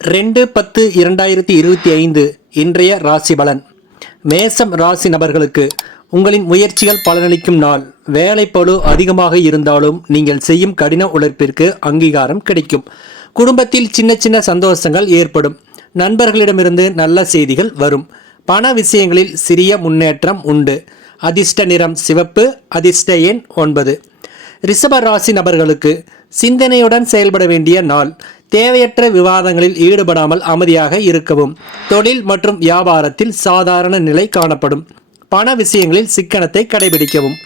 2/10/2025 இன்றைய ராசி பலன். மேசம் ராசி நபர்களுக்கு உங்களின் முயற்சிகள் பலனளிக்கும் நாள். வேலைப்பளு அதிகமாக இருந்தாலும் நீங்கள் செய்யும் கடின உழைப்பிற்கு அங்கீகாரம் கிடைக்கும். குடும்பத்தில் சின்ன சின்ன சந்தோஷங்கள் ஏற்படும். நண்பர்களிடமிருந்து நல்ல செய்திகள் வரும். பண விஷயங்களில் சிறிய முன்னேற்றம் உண்டு. அதிர்ஷ்ட நிறம் சிவப்பு. அதிர்ஷ்ட எண் 9. ரிஷப ராசி நபர்களுக்கு சிந்தனையுடன் செயல்பட வேண்டிய நாள். தேவையற்ற விவாதங்களில் ஈடுபடாமல் அமைதியாக இருக்கவும். தொழில் மற்றும் வியாபாரத்தில் சாதாரண நிலை காணப்படும். பண விஷயங்களில் சிக்கனத்தை கடைபிடிக்கவும்.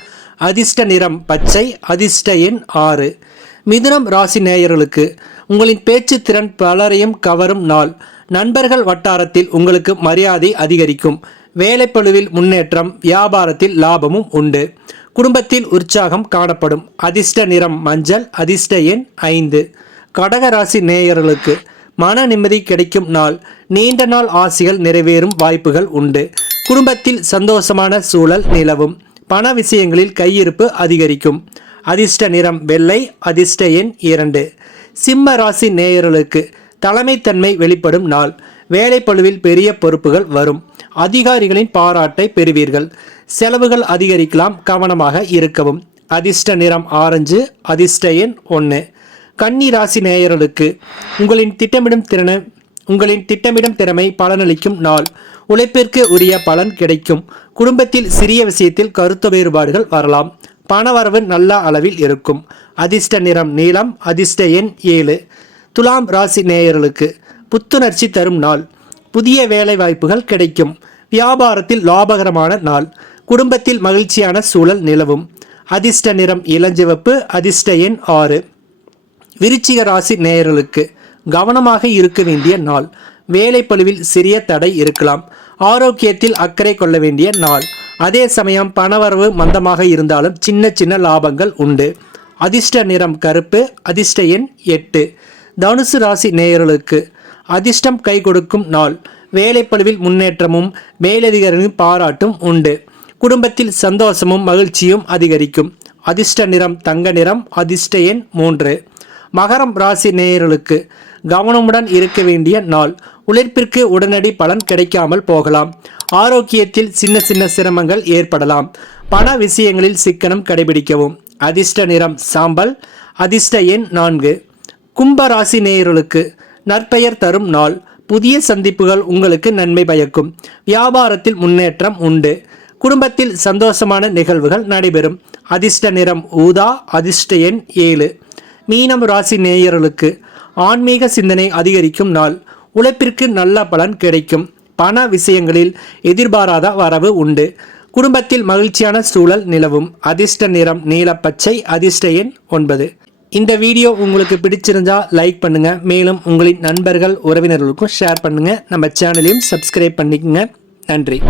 அதிர்ஷ்ட நிறம் பச்சை. அதிர்ஷ்ட எண் 6. மிதுனம் ராசி நேயர்களுக்கு உங்களின் பேச்சு திறன் பலரையும் கவரும் நாள். நண்பர்கள் வட்டாரத்தில் உங்களுக்கு மரியாதை அதிகரிக்கும். வேலைப்பளுவில் முன்னேற்றம். வியாபாரத்தில் லாபமும் உண்டு. குடும்பத்தில் உற்சாகம் காணப்படும். அதிர்ஷ்ட நிறம் மஞ்சள். அதிர்ஷ்ட எண் 5. கடகராசி நேயர்களுக்கு மன நிம்மதி கிடைக்கும் நாள். நீண்ட நாள் ஆசைகள் நிறைவேறும் வாய்ப்புகள் உண்டு. குடும்பத்தில் சந்தோஷமான சூழல் நிலவும். பண விஷயங்களில் கையிருப்பு அதிகரிக்கும். அதிர்ஷ்ட நிறம் வெள்ளை. அதிர்ஷ்ட எண் 2. சிம்ம ராசி நேயர்களுக்கு தலைமைத்தன்மை வெளிப்படும் நாள். வேலைப்பளுவில் பெரிய பொறுப்புகள் வரும். அதிகாரிகளின் பாராட்டை பெறுவீர்கள். செலவுகள் அதிகரிக்கலாம். கவனமாக இருக்கவும். அதிர்ஷ்ட நிறம் ஆரஞ்சு. அதிர்ஷ்ட எண் 1. கன்னி ராசி நேயர்களுக்கு உங்களின் திட்டமிடும் திறமை பலனளிக்கும் நாள். உழைப்பிற்கு உரிய பலன் கிடைக்கும். குடும்பத்தில் சிறிய விஷயத்தில் கருத்து வேறுபாடுகள் வரலாம். பணவரவு நல்ல அளவில் இருக்கும். அதிர்ஷ்ட நிறம் நீலம். அதிர்ஷ்ட எண் 7. துலாம் ராசி நேயர்களுக்கு புத்துணர்ச்சி தரும் நாள். புதிய வேலை வாய்ப்புகள் கிடைக்கும். வியாபாரத்தில் லாபகரமான நாள். குடும்பத்தில் மகிழ்ச்சியான சூழல் நிலவும். அதிர்ஷ்ட நிறம் இளஞ்சிவப்பு. அதிர்ஷ்ட எண் 6. விருச்சிக ராசி நேயர்களுக்கு கவனமாக இருக்க வேண்டிய நாள். வேலைப்பளுவில் சிறிய தடை இருக்கலாம். ஆரோக்கியத்தில் அக்கறை கொள்ள வேண்டிய நாள். அதே சமயம் பணவரவு மந்தமாக இருந்தாலும் சின்ன சின்ன லாபங்கள் உண்டு. அதிர்ஷ்ட நிறம் கருப்பு. அதிர்ஷ்ட எண் 8. தனுசு ராசி நேயர்களுக்கு அதிர்ஷ்டம் கை கொடுக்கும் நாள். வேலைப்பளுவில் முன்னேற்றமும் மேலதிகாரிகளின் பாராட்டும் உண்டு. குடும்பத்தில் சந்தோஷமும் மகிழ்ச்சியும் அதிகரிக்கும். அதிர்ஷ்ட நிறம் தங்க நிறம். அதிர்ஷ்ட எண் 3. மகரம் ராசி நேயர்களுக்கு கவனமுடன் இருக்க வேண்டிய நாள். உழைப்பிற்கு உடனடி பலன் கிடைக்காமல் போகலாம். ஆரோக்கியத்தில் சின்ன சின்ன சிரமங்கள் ஏற்படலாம். பண விஷயங்களில் சிக்கனம் கடைபிடிக்கவும். அதிர்ஷ்ட நிறம் சாம்பல். அதிர்ஷ்ட எண் 4. கும்ப ராசி நேயர்களுக்கு நற்பெயர் தரும் நாள். புதிய சந்திப்புகள் உங்களுக்கு நன்மை பயக்கும். வியாபாரத்தில் முன்னேற்றம் உண்டு. குடும்பத்தில் சந்தோஷமான நிகழ்வுகள் நடைபெறும். அதிர்ஷ்ட நிறம் ஊதா. அதிர்ஷ்ட எண் 7. மீனம் ராசி நேயர்களுக்கு ஆன்மீக சிந்தனை அதிகரிக்கும் நாள். உழைப்பிற்கு நல்ல பலன் கிடைக்கும். பண விஷயங்களில் எதிர்பாராத வரவு உண்டு. குடும்பத்தில் மகிழ்ச்சியான சூழல் நிலவும். அதிர்ஷ்ட நிறம் நீலப்பச்சை. அதிர்ஷ்ட எண் 9. இந்த வீடியோ உங்களுக்கு பிடிச்சிருந்தா லைக் பண்ணுங்க. மேலும் உங்களின் நண்பர்கள் உறவினர்களுக்கும் ஷேர் பண்ணுங்க. நம்ம சேனலையும் சப்ஸ்கிரைப் பண்ணிக்கங்க. நன்றி.